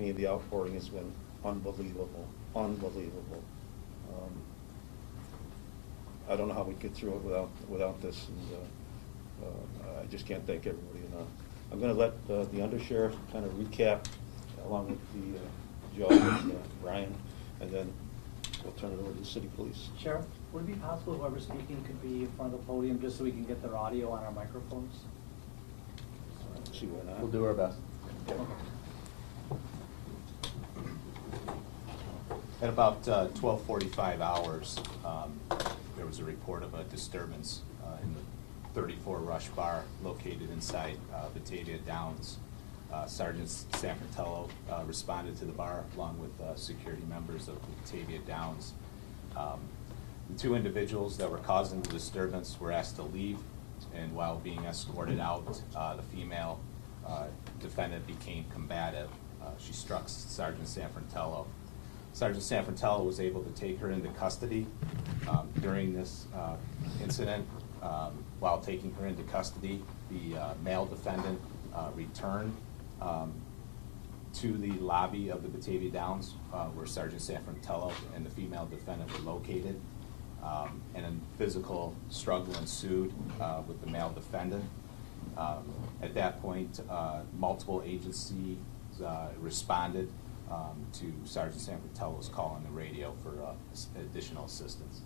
me, the outpouring has been unbelievable, unbelievable. I don't know how we'd get through it without this, and I just can't thank everybody enough. I'm going to let the undersheriff kind of recap along with the Joe and Ryan, and then we'll turn it over to the city police. Sheriff, would it be possible whoever's speaking could be in front of the podium just so we can get their audio on our microphones? See why not. We'll do our best. Okay. At about 12:45 hours, there was a report of a disturbance in the 34 Rush Bar located inside Batavia Downs. Sergeant Sanfratello responded to the bar along with security members of Batavia Downs. The two individuals that were causing the disturbance were asked to leave, and while being escorted out, the female defendant became combative. She struck Sergeant Sanfratello. Sergeant Sanfratello was able to take her into custody. During this incident, while taking her into custody, the male defendant returned to the lobby of the Batavia Downs where Sergeant Sanfratello and the female defendant were located, and a physical struggle ensued with the male defendant. At that point, multiple agencies responded to Sergeant Sanfratello's call on the radio for additional assistance.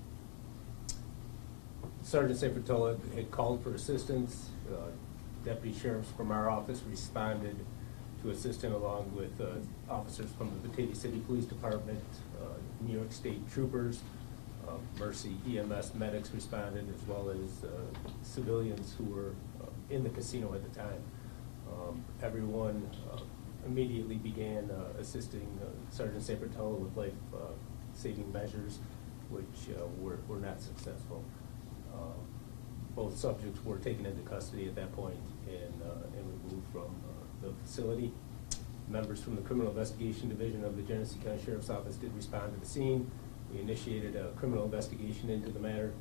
Sergeant Sanfratello had called for assistance. Deputy sheriffs from our office responded to assist him along with officers from the Batavia City Police Department, New York State troopers, Mercy EMS medics responded, as well as civilians who were in the casino at the time. Everyone immediately began assisting Sergeant Sanfratello with life-saving measures, which were not successful. Both subjects were taken into custody at that point and removed from the facility. Members from the Criminal Investigation Division of the Genesee County Sheriff's Office did respond to the scene. We initiated a criminal investigation into the matter.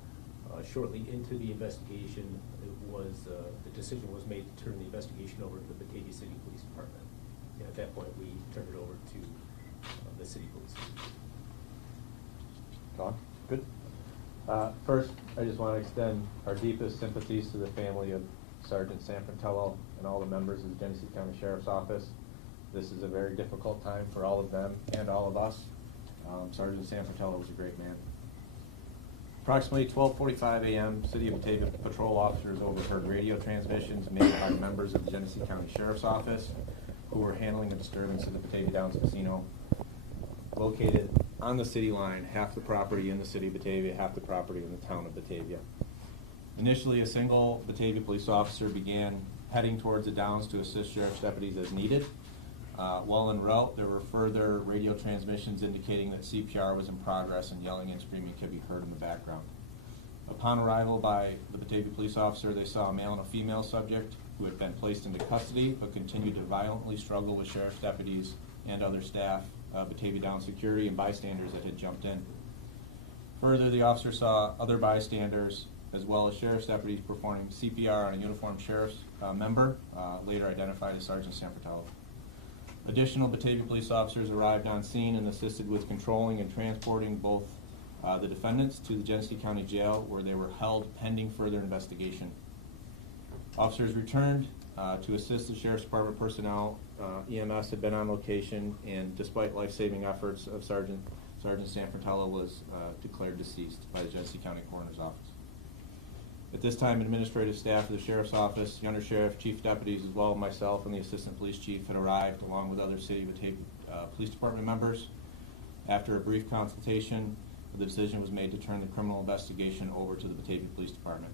Shortly into the investigation, the decision was made to turn the investigation over to the Batavia City Police Department. And at that point, we turned it over to the city police. Don, good. First, I just want to extend our deepest sympathies to the family of Sergeant Sanfratello and all the members of the Genesee County Sheriff's Office. This is a very difficult time for all of them and all of us. Sergeant Sanfratello was a great man. Approximately 12:45 a.m., City of Batavia patrol officers overheard radio transmissions made by members of the Genesee County Sheriff's Office who were handling a disturbance in the Batavia Downs Casino, located on the city line, half the property in the city of Batavia, half the property in the town of Batavia. Initially, a single Batavia police officer began heading towards the Downs to assist sheriff's deputies as needed. While en route, there were further radio transmissions indicating that CPR was in progress and yelling and screaming could be heard in the background. Upon arrival by the Batavia police officer, they saw a male and a female subject who had been placed into custody but continued to violently struggle with sheriff's deputies and other staff, Batavia Downs security, and bystanders that had jumped in. Further, the officer saw other bystanders as well as sheriff's deputies performing CPR on a uniformed sheriff's member, later identified as Sergeant Sanfratello. Additional Batavia police officers arrived on scene and assisted with controlling and transporting both the defendants to the Genesee County Jail, where they were held pending further investigation. Officers returned to assist the Sheriff's Department personnel. EMS had been on location, and despite life-saving efforts of Sergeant Sanfratello was declared deceased by the Genesee County Coroner's Office. At this time, administrative staff of the Sheriff's Office, the Undersheriff, Chief Deputies, as well as myself and the Assistant Police Chief had arrived, along with other City of Batavia Police Department members. After a brief consultation, the decision was made to turn the criminal investigation over to the Batavia Police Department.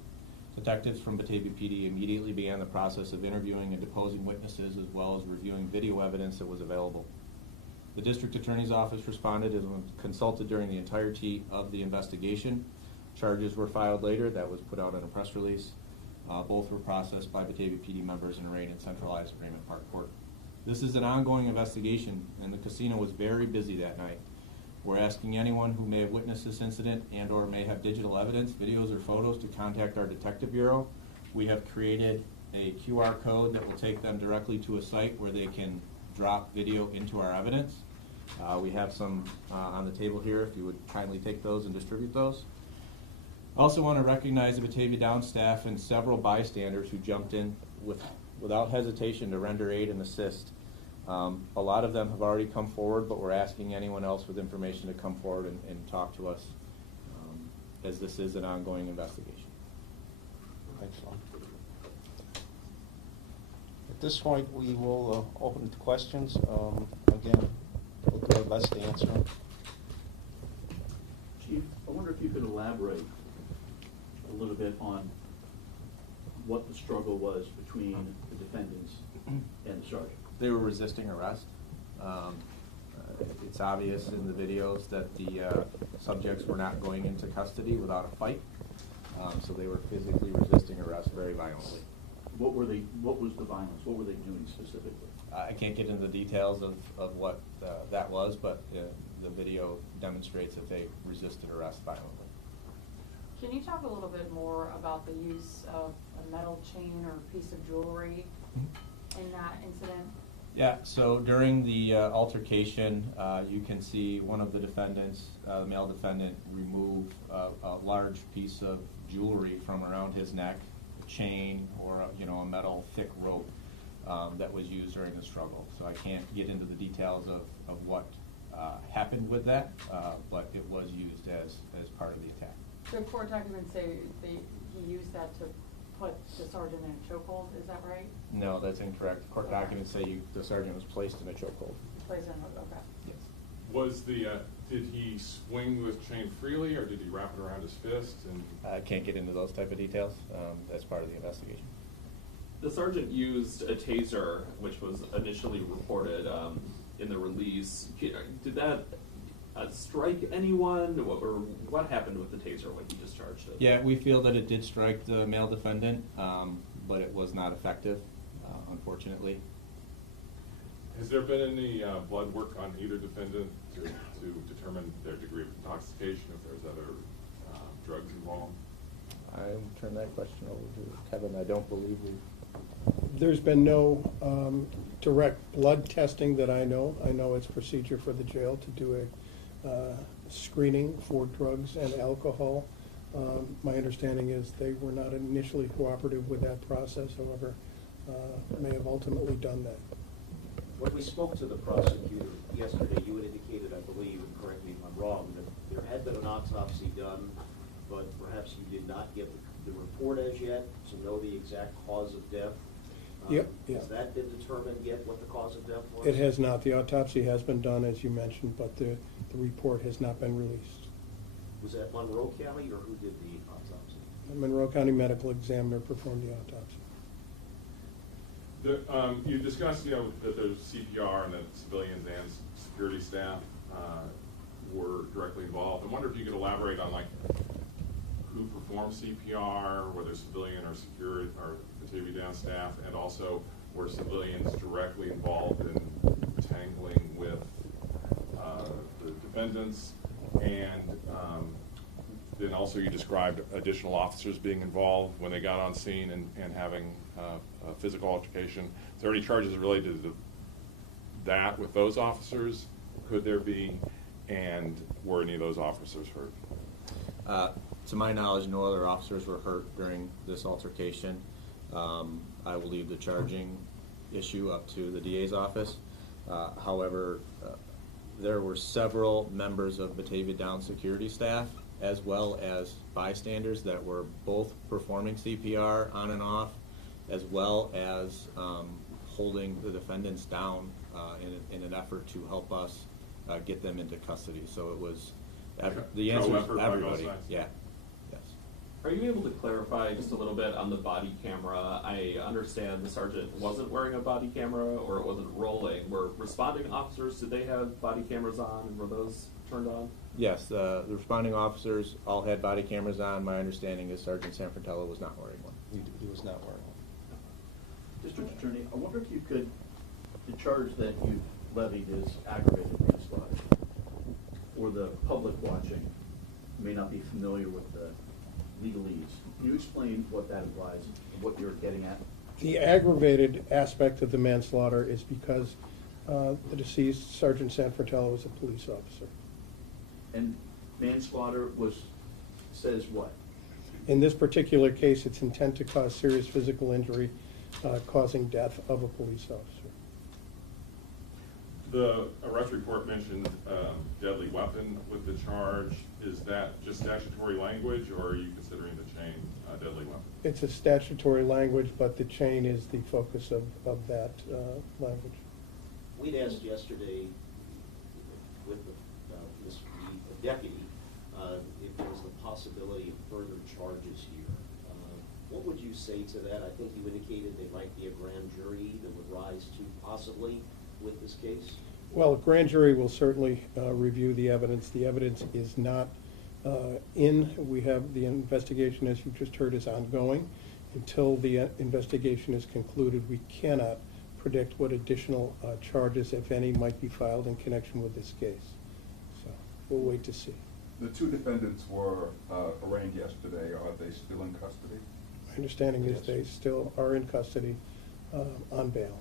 Detectives from Batavia PD immediately began the process of interviewing and deposing witnesses, as well as reviewing video evidence that was available. The District Attorney's Office responded and was consulted during the entirety of the investigation. Charges were filed later. That was put out in a press release. Both were processed by Batavia PD members and arraigned in centralized Raymond Park Court. This is an ongoing investigation, and the casino was very busy that night. We're asking anyone who may have witnessed this incident and or may have digital evidence, videos or photos, to contact our Detective Bureau. We have created a QR code that will take them directly to a site where they can drop video into our evidence. We have some on the table here, if you would kindly take those and distribute those. I also want to recognize the Batavia Downs staff and several bystanders who jumped in without hesitation to render aid and assist. A lot of them have already come forward, but we're asking anyone else with information to come forward and talk to us, as this is an ongoing investigation. Thanks, Lon. At this point, we will open it to questions. Again, we'll do our best to answer them. Chief, I wonder if you could elaborate a little bit on what the struggle was between the defendants and the sergeant. They were resisting arrest. It's obvious in the videos that the subjects were not going into custody without a fight, so they were physically resisting arrest very violently. What was the violence? What were they doing specifically? I can't get into the details of what that was, but the video demonstrates that they resisted arrest violently. Can you talk a little bit more about the use of a metal chain or piece of jewelry in that incident? Yeah, so during the altercation, you can see one of the defendants, the male defendant, remove a large piece of jewelry from around his neck, a chain or a metal thick rope that was used during the struggle. So I can't get into the details of what happened with that, but it was used as part of the attack. The court documents say he used that to put the sergeant in a chokehold, is that right? No, that's incorrect. The court documents say the sergeant was placed in a chokehold. Placed in a, okay. Yes. Was did he swing the chain freely, or did he wrap it around his fist? And I can't get into those type of details. That's part of the investigation. The sergeant used a taser, which was initially reported in the release. Did that strike anyone, or what happened with the taser when he discharged it? Yeah, we feel that it did strike the male defendant, but it was not effective, unfortunately. has there been any blood work on either defendant to determine their degree of intoxication, if there's other drugs involved? I will turn that question over to Kevin. I don't believe we. There's been no direct blood testing that I know. I know it's procedure for the jail to do a screening for drugs and alcohol. My understanding is they were not initially cooperative with that process, however, may have ultimately done that. When we spoke to the prosecutor yesterday, you had indicated, I believe, and correct me if I'm wrong, that there had been an autopsy done, but perhaps you did not get the report as yet to know the exact cause of death. Yep. Has that been determined yet, what the cause of death was? It has not. The autopsy has been done, as you mentioned, but the report has not been released. Was that Monroe County, or who did the autopsy? The Monroe County Medical Examiner performed the autopsy. You discussed, that there's CPR and that civilians and security staff were directly involved. I wonder if you could elaborate on who performed CPR, whether civilian or security or Batavia Downs staff, and also were civilians directly involved in tangling with the defendants, and then also you described additional officers being involved when they got on scene and having a physical altercation. Is there any charges related to that with those officers? Could there be? And were any of those officers hurt? To my knowledge, no other officers were hurt during this altercation. I will leave the charging issue up to the DA's office. However, there were several members of Batavia Downs security staff as well as bystanders that were both performing CPR on and off, as well as holding the defendants down in an effort to help us get them into custody. So it was, the answer is everybody. Yeah. Yes. Are you able to clarify just a little bit on the body camera? I understand the sergeant wasn't wearing a body camera, or it wasn't rolling. Were responding officers, did they have body cameras on, and were those turned on? Yes, the responding officers all had body cameras on. My understanding is Sergeant Sanfratello was not wearing one. He was not wearing one. District Attorney, I wonder if you could, the charge that you've levied is aggravated manslaughter. For the public watching, may not be familiar with the legalese. Can you explain what that implies, what you're getting at? The aggravated aspect of the manslaughter is because The deceased, Sergeant Sanfratello, was a police officer. And manslaughter says what? In this particular case, it's intent to cause serious physical injury, causing death of a police officer. The arrest report mentioned deadly weapon with the charge. Is that just statutory language, or are you considering the chain deadly weapon? It's a statutory language, but the chain is the focus of that language. We'd asked yesterday with the deputy if there was the possibility of further charges here. What would you say to that? I think you indicated there might be a grand jury that would rise to possibly with this case. Well, a grand jury will certainly review the evidence. The evidence is not in. We have the investigation, as you just heard, is ongoing. Until the investigation is concluded, we cannot predict what additional charges, if any, might be filed in connection with this case. So we'll wait to see. The two defendants were arraigned yesterday. Are they still in custody? My understanding is they still are in custody on bail.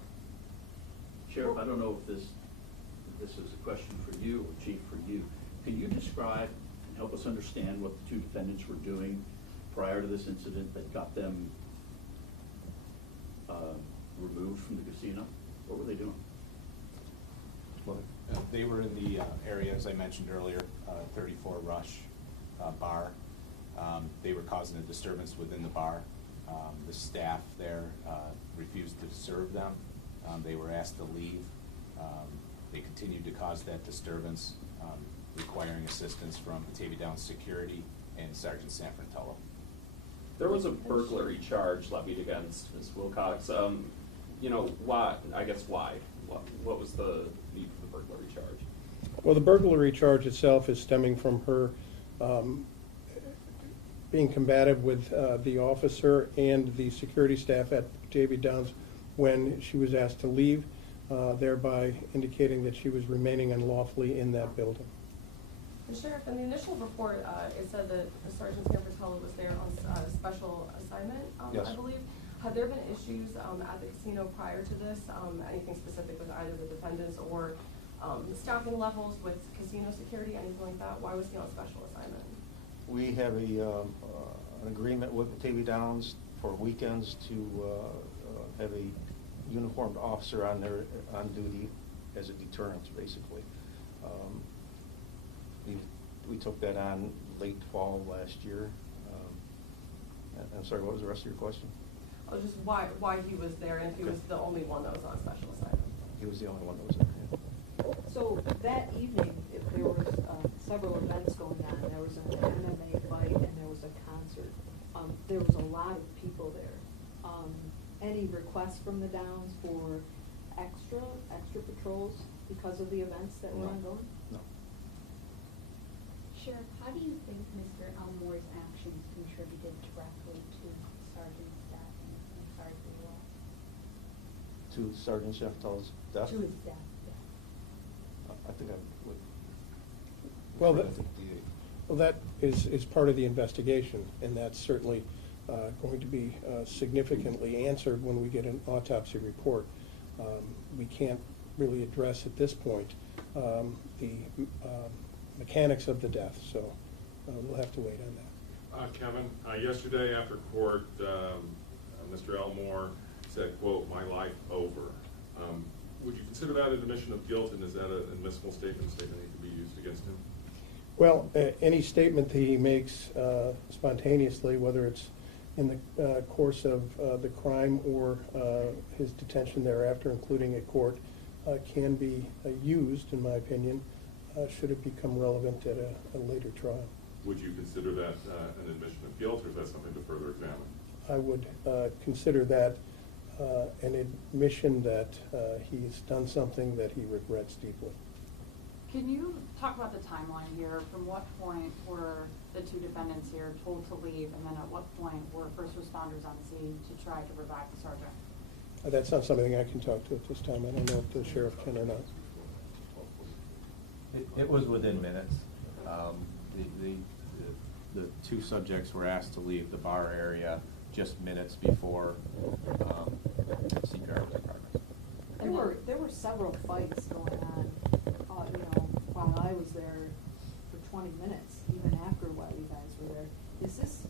Sheriff, I don't know if this is a question for you or Chief for you. Can you describe and help us understand what the two defendants were doing prior to this incident that got them removed from the casino? What were they doing? They were in the area, as I mentioned earlier, 34 Rush bar. They were causing a disturbance within the bar. The staff there refused to serve them. They were asked to leave. They continued to cause that disturbance, requiring assistance from Batavia Downs security and Sergeant Sanfratello. There was a burglary charge levied against Ms. Wilcox. You know, why? I guess why? What was the need for the burglary charge? Well, the burglary charge itself is stemming from her being combative with the officer and the security staff at Batavia Downs when she was asked to leave, thereby indicating that she was remaining unlawfully in that building. The sheriff, in the initial report, it said that Sergeant Sanfratello was there on a special assignment, Yes. I believe. Had there been issues at the casino prior to this, anything specific with either the defendants or the staffing levels with casino security, anything like that? Why was he on special assignment? We have an agreement with Batavia Downs for weekends to have a uniformed officer on duty as a deterrent, basically. We took that on late fall last year. I'm sorry, what was the rest of your question? Oh, just why he was there, and if he was the only one that was on special assignment. He was the only one that was there. Yeah. So that evening, if there was several events going on, there was an MMA fight and there was a concert. There was a lot of people there. Any requests from the Downs for extra patrols because of the events that were No. ongoing? No. Sheriff, how do you think Mr. Elmore's actions contributed directly to Sergeant's death and Sergeant Wall? To Sergeant Sanfratello's death? To his death, yes. I think I would. Well, I that, think well, that is part of the investigation, and that's certainly going to be significantly answered when we get an autopsy report. We can't really address at this point the mechanics of the death, so we'll have to wait on that. Kevin, yesterday after court, Mr. Elmore said, quote, "my life over." Would you consider that an admission of guilt, and is that an admissible statement that could be used against him? Well, any statement that he makes spontaneously, whether it's in the course of the crime or his detention thereafter, including at court, can be used, in my opinion, should it become relevant at a later trial. Would you consider that an admission of guilt, or is that something to further examine? I would consider that an admission that he's done something that he regrets deeply. Can you talk about the timeline here? From what point were the two defendants here told to leave, and then at what point were first responders on scene to try to revive the sergeant? That's not something I can talk to at this time. I don't know if the sheriff can or not. It was within minutes. The two subjects were asked to leave the bar area just minutes before CPR was required. There were several fights going on, you know, while I was there for 20 minutes, even after while you guys were there. Is this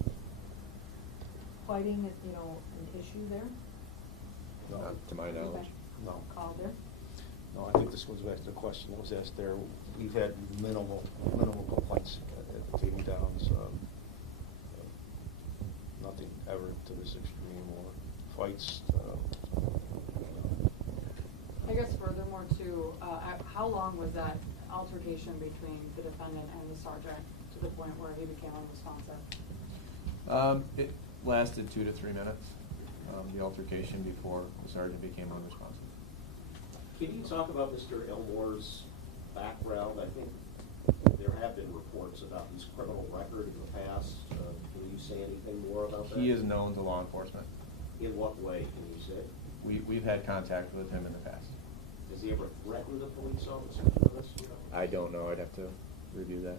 fighting, you know, an issue there? No. Not to my knowledge. No. Called there? No, I think this goes back to the question that was asked there. We've had minimal complaints at Batavia Downs. Nothing ever to this extreme or fights. I guess furthermore too, how long was that altercation between the defendant and the sergeant to the point where he became unresponsive? It lasted 2 to 3 minutes, the altercation before the sergeant became unresponsive. Can you talk about Mr. Elmore's background? I think there have been reports about his criminal record in the past. Can you say anything more about that? He is known to law enforcement. In what way, can you say? We've had contact with him in the past. Has he ever threatened a police officer for this? I don't know. I'd have to review that.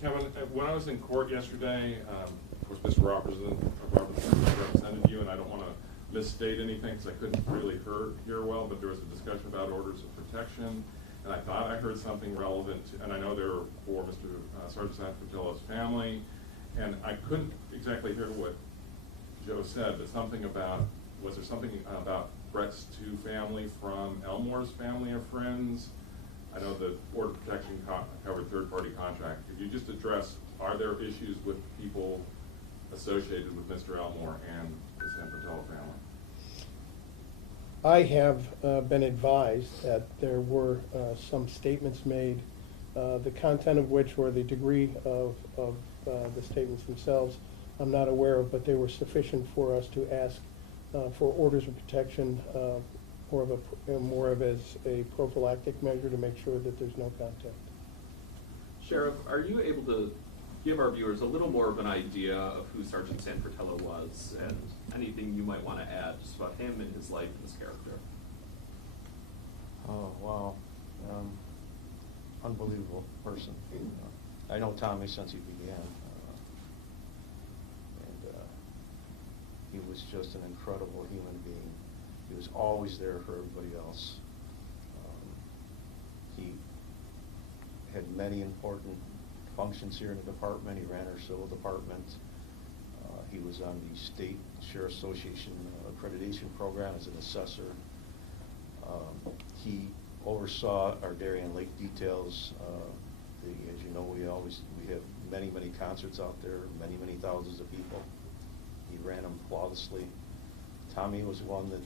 Kevin, when I was in court yesterday, of course, Mr. Robertson represented you, and I don't want to misstate anything because I couldn't really hear well, but there was a discussion about orders of protection, and I thought I heard something relevant, and I know they were for Mr. Sergeant Sanfratello's family, and I couldn't exactly hear what Joe said, but something about, was there something about threats to family from Elmore's family or friends? I know the order of protection covered third-party contract. Could you just address, are there issues with people associated with Mr. Elmore and the Sanfratello family? I have been advised that there were some statements made, the content of which or the degree of the statements themselves I'm not aware of, but they were sufficient for us to ask for orders of protection, more of as a prophylactic measure to make sure that there's no contact. Sheriff, are you able to give our viewers a little more of an idea of who Sergeant Sanfratello was and anything you might want to add just about him and his life and his character? Oh, wow. Unbelievable person. I know Tommy since he began. He was just an incredible human being. He was always there for everybody else. He had many important functions here in the department. He ran our civil department. He was on the State Sheriff Association accreditation program as an assessor. He oversaw our Darien Lake details. As you know, we have many concerts out there, many thousands of people. He ran them flawlessly. Tommy was one that,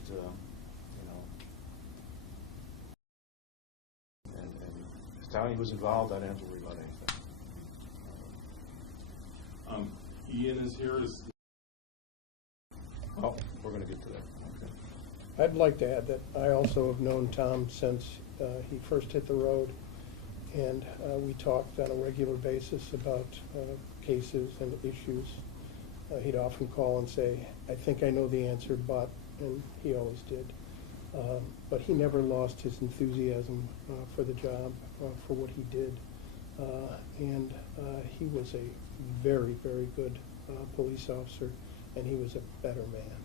and if Tommy was involved, I didn't have to worry about anything. Ian is here. Oh, we're going to get to that. Okay. I'd like to add that I also have known Tom since he first hit the road, and we talked on a regular basis about cases and issues. He'd often call and say, I think I know the answer, but, and he always did. But he never lost his enthusiasm for the job, for what he did. And he was a very good police officer, and he was a better man.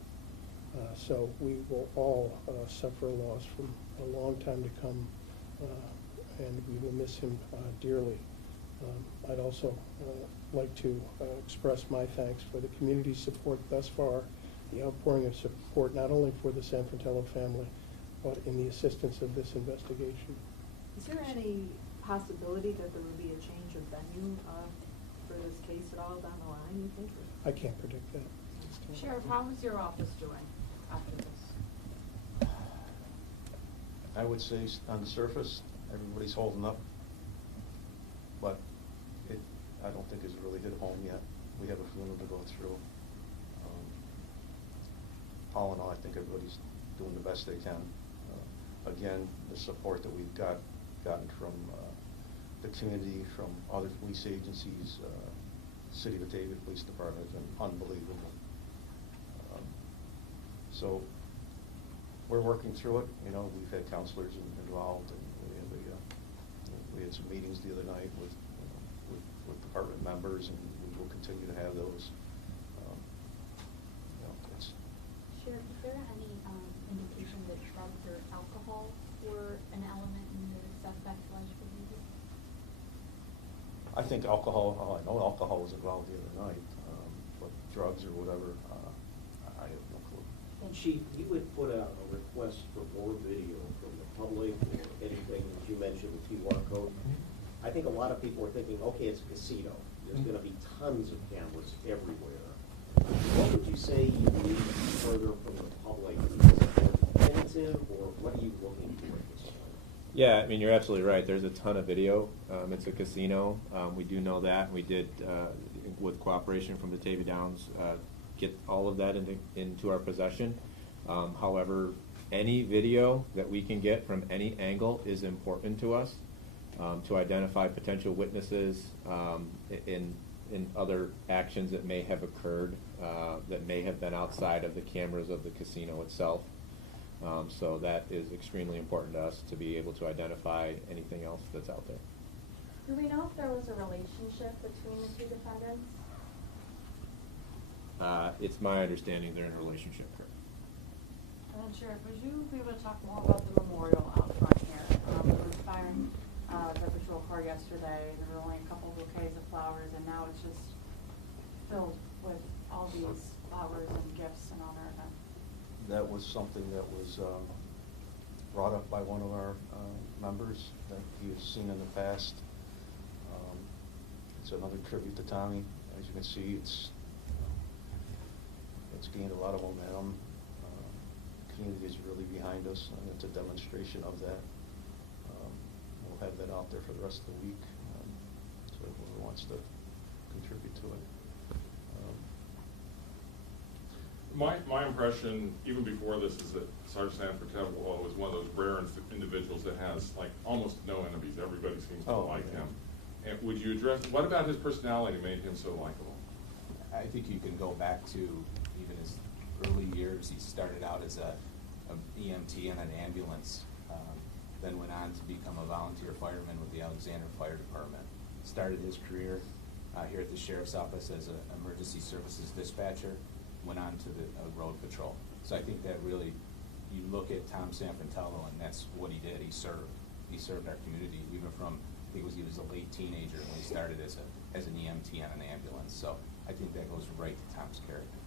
So we will all suffer a loss from a long time to come, and we will miss him dearly. I'd also like to express my thanks for the community's support thus far, the outpouring of support not only for the Sanfratello family, but in the assistance of this investigation. Is there any possibility that there would be a change of venue for this case at all down the line, you think? I can't predict that. Sheriff, how is your office doing after this? I would say on the surface, everybody's holding up, but I don't think it's really hit home yet. We have a funeral to go through. All in all, I think everybody's doing the best they can. Again, the support that we've gotten from the community, from other police agencies, City of Batavia Police Department, has been unbelievable. So we're working through it. We've had counselors involved, and we had some meetings the other night with department members, and we will continue to have those. Sheriff, is there any indication that drugs or alcohol were an element in the suspect's alleged behavior? I think alcohol, I know alcohol was involved the other night, but drugs or whatever, I have no clue. Chief, you would put out a request for more video from the public or anything, as you mentioned, the QR code. I think a lot of people are thinking, okay, it's a casino. There's gonna be tons of cameras everywhere. What would you say you need further from the public? Is it more definitive, or what are you looking for at this point? Yeah, I mean, you're absolutely right. There's a ton of video. It's a casino. We do know that. We did, with cooperation from Batavia Downs, get all of that into our possession. However, any video that we can get from any angle is important to us, to identify potential witnesses in other actions that may have occurred, that may have been outside of the cameras of the casino itself. So that is extremely important to us, to be able to identify anything else that's out there. Do we know if there was a relationship between the two defendants? It's my understanding they're in a relationship. And then Sheriff, would you be able to talk more about the memorial out front here? We were firing the patrol car yesterday, there were only a couple of bouquets of flowers, and now it's just filled with all these flowers and gifts in honor of him. That was something that was brought up by one of our members that he has seen in the past. It's another tribute to Tommy. As you can see, it's gained a lot of momentum. The community is really behind us, and it's a demonstration of that. We'll have that out there for the rest of the week, so whoever wants to contribute to it. My impression, even before this, is that Sergeant Sanfratello is one of those rare individuals that has like almost no enemies. Everybody seems to like him. And would you address, what about his personality made him so likable? I think you can go back to even his early years. He started out as a EMT in an ambulance, then went on to become a volunteer fireman with the Alexander Fire Department. Started his career here at the Sheriff's Office as an emergency services dispatcher, went on to the road patrol. So I think that really, you look at Tom Sanfratello, and that's what he did. He served. He served our community, even from, I think he was a late teenager when he started as an EMT on an ambulance. So I think that goes right to Tom's character.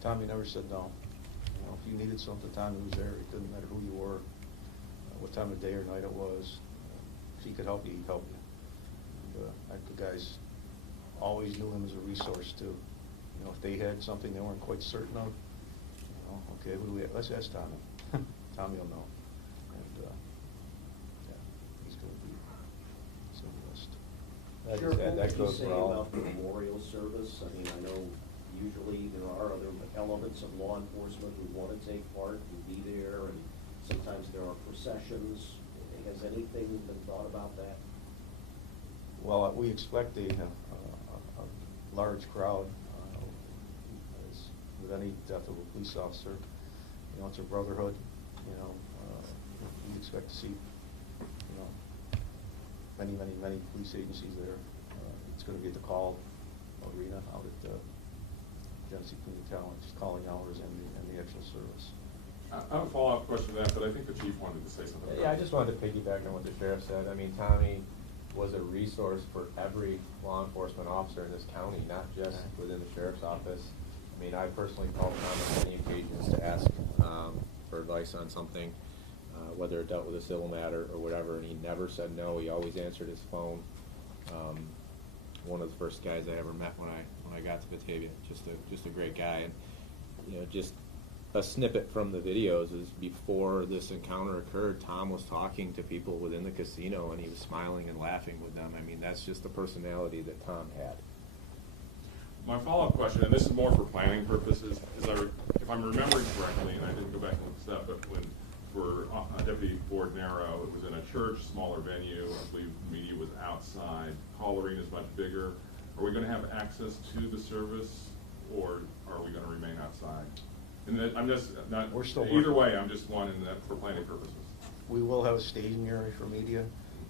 Tommy never said no. You know, if you needed something, Tommy was there. It didn't matter who you were, what time of day or night it was. If he could help you, he'd help you. And, the guys always knew him as a resource too. You know, if they had something they weren't quite certain of, you know, okay, who do we have? Let's ask Tommy. Tommy will know. And yeah, he's going to be on the list. Sheriff, what would you say about the memorial service? I mean, I know usually there are other elements of law enforcement who want to take part and be there, and sometimes there are processions. Has anything been thought about that? Well, we expect a large crowd. As with any death of a police officer, you know, it's a brotherhood. You know, we expect to see, you know, many police agencies there. It's going to be at the call arena out at Genesee Community College, calling hours and the actual service. I have a follow-up question to that, but I think the chief wanted to say something. Yeah, I just wanted to piggyback on what the sheriff said. I mean, Tommy was a resource for every law enforcement officer in this county, not just within the sheriff's office. I mean, I personally called Tom on many occasions to ask for advice on something, whether it dealt with a civil matter or whatever, and he never said no. He always answered his phone. One of the first guys I ever met when I got to Batavia. Just a great guy, and you know, just a snippet from the videos is before this encounter occurred, Tom was talking to people within the casino, and he was smiling and laughing with them. I mean, that's just the personality that Tom had. My follow-up question, and this is more for planning purposes, is if I'm remembering correctly, and I didn't go back and look this up, but when for Deputy Ford Narrow, it was in a church, smaller venue. I believe the media was outside. Hall Arena is much bigger. Are we going to have access to the service, or are we going to remain outside? And I'm just not. We're still either working. way. I'm just wanting that for planning purposes. We will have a staging area for media.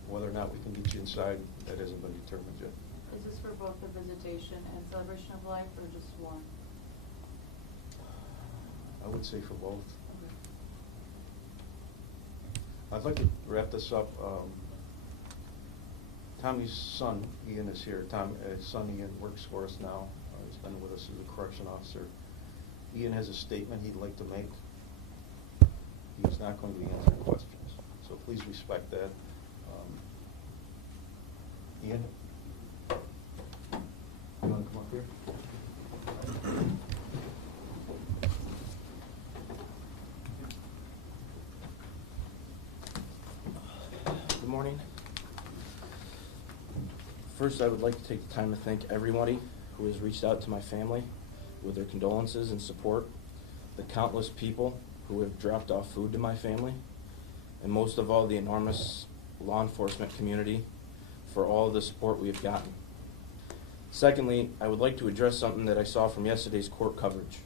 Whether or not we can get you inside, that hasn't been determined yet. Is this for both the visitation and celebration of life, or just one? I would say for both. Okay. I'd like to wrap this up. Tommy's son, Ian, is here. His son, Ian, works for us now. He's been with us as a correction officer. Ian has a statement he'd like to make. He's not going to be answering questions, so please respect that. Ian? You want to come up here? Good morning. First, I would like to take the time to thank everybody who has reached out to my family with their condolences and support, the countless people who have dropped off food to my family, and most of all, the enormous law enforcement community for all of the support we have gotten. Secondly, I would like to address something that I saw from yesterday's court coverage.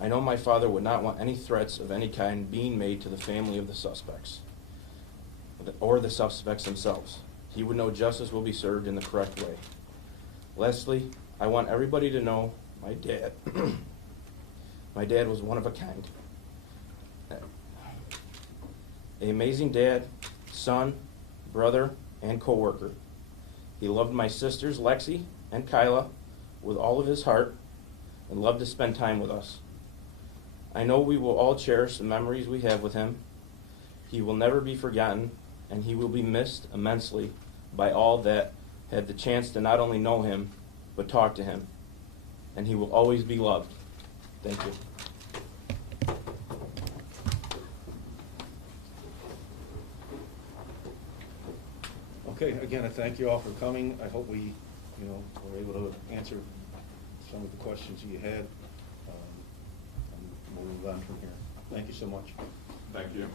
I know my father would not want any threats of any kind being made to the family of the suspects, or the suspects themselves. He would know justice will be served in the correct way. Lastly, I want everybody to know my dad. My dad was one of a kind. An amazing dad, son, brother, and co-worker. He loved my sisters, Lexi and Kyla, with all of his heart and loved to spend time with us. I know we will all cherish the memories we have with him. He will never be forgotten, and he will be missed immensely by all that had the chance to not only know him, but talk to him. And he will always be loved. Thank you. Okay, again, I thank you all for coming. I hope we, were able to answer some of the questions you had. And we'll move on from here. Thank you so much. Thank you.